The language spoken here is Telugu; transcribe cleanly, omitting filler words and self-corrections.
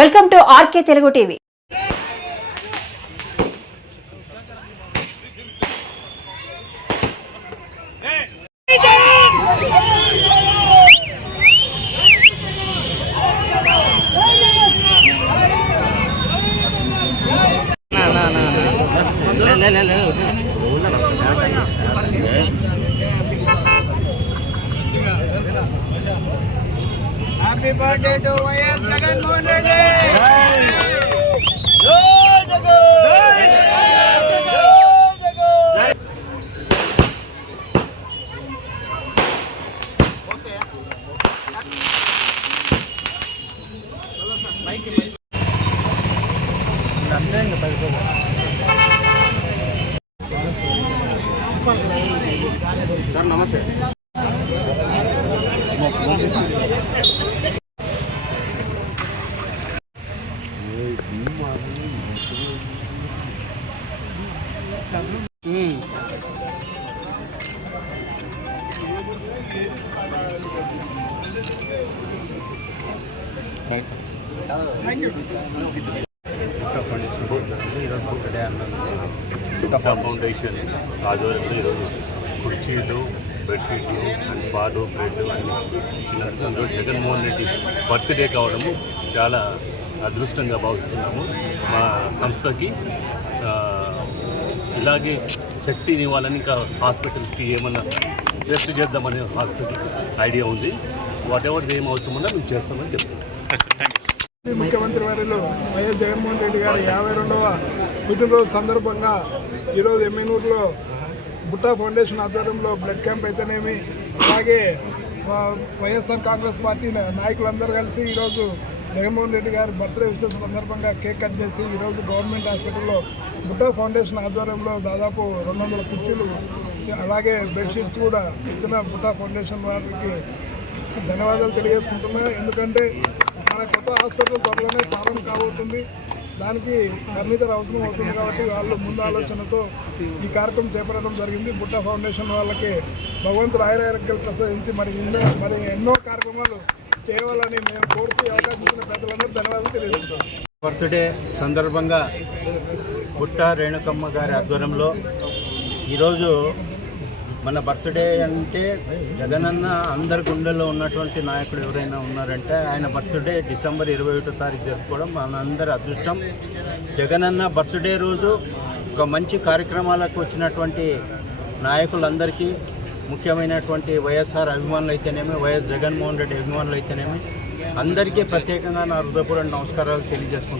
Welcome to RK Telugu TV. Happy birthday to YS Jagan Mohan Reddy. Sir, namaste. Thank you. Foundation ఆధ్వర్యంలో ఈరోజు కుర్చీలు, బెడ్షీట్లు అండ్ పాలు, బ్రెడ్ అన్ని ఇచ్చినట్టు జగన్మోహన్ రెడ్డి బర్త్డే కావడము చాలా అదృష్టంగా భావిస్తున్నాము. మా సంస్థకి ఇలాగే శక్తిని ఇవ్వాలని ఇంకా హాస్పిటల్స్కి ఏమన్నా టెస్ట్ చేద్దామనే హాస్పిటల్ ఐడియా ఉంది. వాట్ ఎవర్ ఏం అవసరం ఉన్నా మేము చేస్తామని చెప్తున్నాం. ముఖ్యమంత్రి వారిలో వైఎస్ జగన్మోహన్ రెడ్డి గారి 52వ పుట్టినరోజు సందర్భంగా ఈరోజు ఎమ్మెనూరులో బుట్టా ఫౌండేషన్ ఆధ్వర్యంలో బ్లడ్ క్యాంప్ అయితేనేమి, అలాగే వైఎస్ఆర్ కాంగ్రెస్ పార్టీ నాయకులందరూ కలిసి ఈరోజు జగన్మోహన్ రెడ్డి గారి బర్త్డే విషయం సందర్భంగా కేక్ కట్ చేసి ఈరోజు గవర్నమెంట్ హాస్పిటల్లో బుట్టా ఫౌండేషన్ ఆధ్వర్యంలో దాదాపు 200 కుర్చీలు అలాగే బెడ్షీట్స్ కూడా ఇచ్చిన బుట్టా ఫౌండేషన్ వారికి ధన్యవాదాలు తెలియజేసుకుంటున్నా. ఎందుకంటే మన కొత్త హాస్పిటల్ త్వరలోనే ప్రారంభం కాబోతుంది. దానికి ఫర్నిచర్ అవసరం అవుతుంది కాబట్టి వాళ్ళు ముందు ఆలోచనతో ఈ కార్యక్రమం చేపట్టడం జరిగింది. బుట్టా ఫౌండేషన్ వాళ్ళకి భగవంతుడు ఆయురారోగ్యాలు ప్రసాదించి మరి ఎన్నో కార్యక్రమాలు చేయాలని మేము కోరుతూ అవకాశం ఇచ్చిన పెద్దలందరూ ధన్యవాదాలు తెలియజేస్తాం. బర్త్డే సందర్భంగా బుట్టా రేణుకమ్మ గారి ఆధ్వర్యంలో ఈరోజు మన బర్త్డే అంటే జగనన్న అందరి గుండెల్లో ఉన్నటువంటి నాయకుడు ఎవరైనా ఉన్నారంటే ఆయన బర్త్డే డిసెంబర్ 21వ తారీఖు జరుపుకోవడం మనందరి అదృష్టం. జగనన్న బర్త్డే రోజు ఒక మంచి కార్యక్రమాలకు వచ్చినటువంటి నాయకులందరికీ, ముఖ్యమైనటువంటి వైఎస్ఆర్ అభిమానులు అయితేనేమి, వైఎస్ జగన్మోహన్ రెడ్డి అభిమానులు అయితేనేమి అందరికీ ప్రత్యేకంగా నా హృదయపూర్వక నమస్కారాలు తెలియజేసుకుంటున్నాను.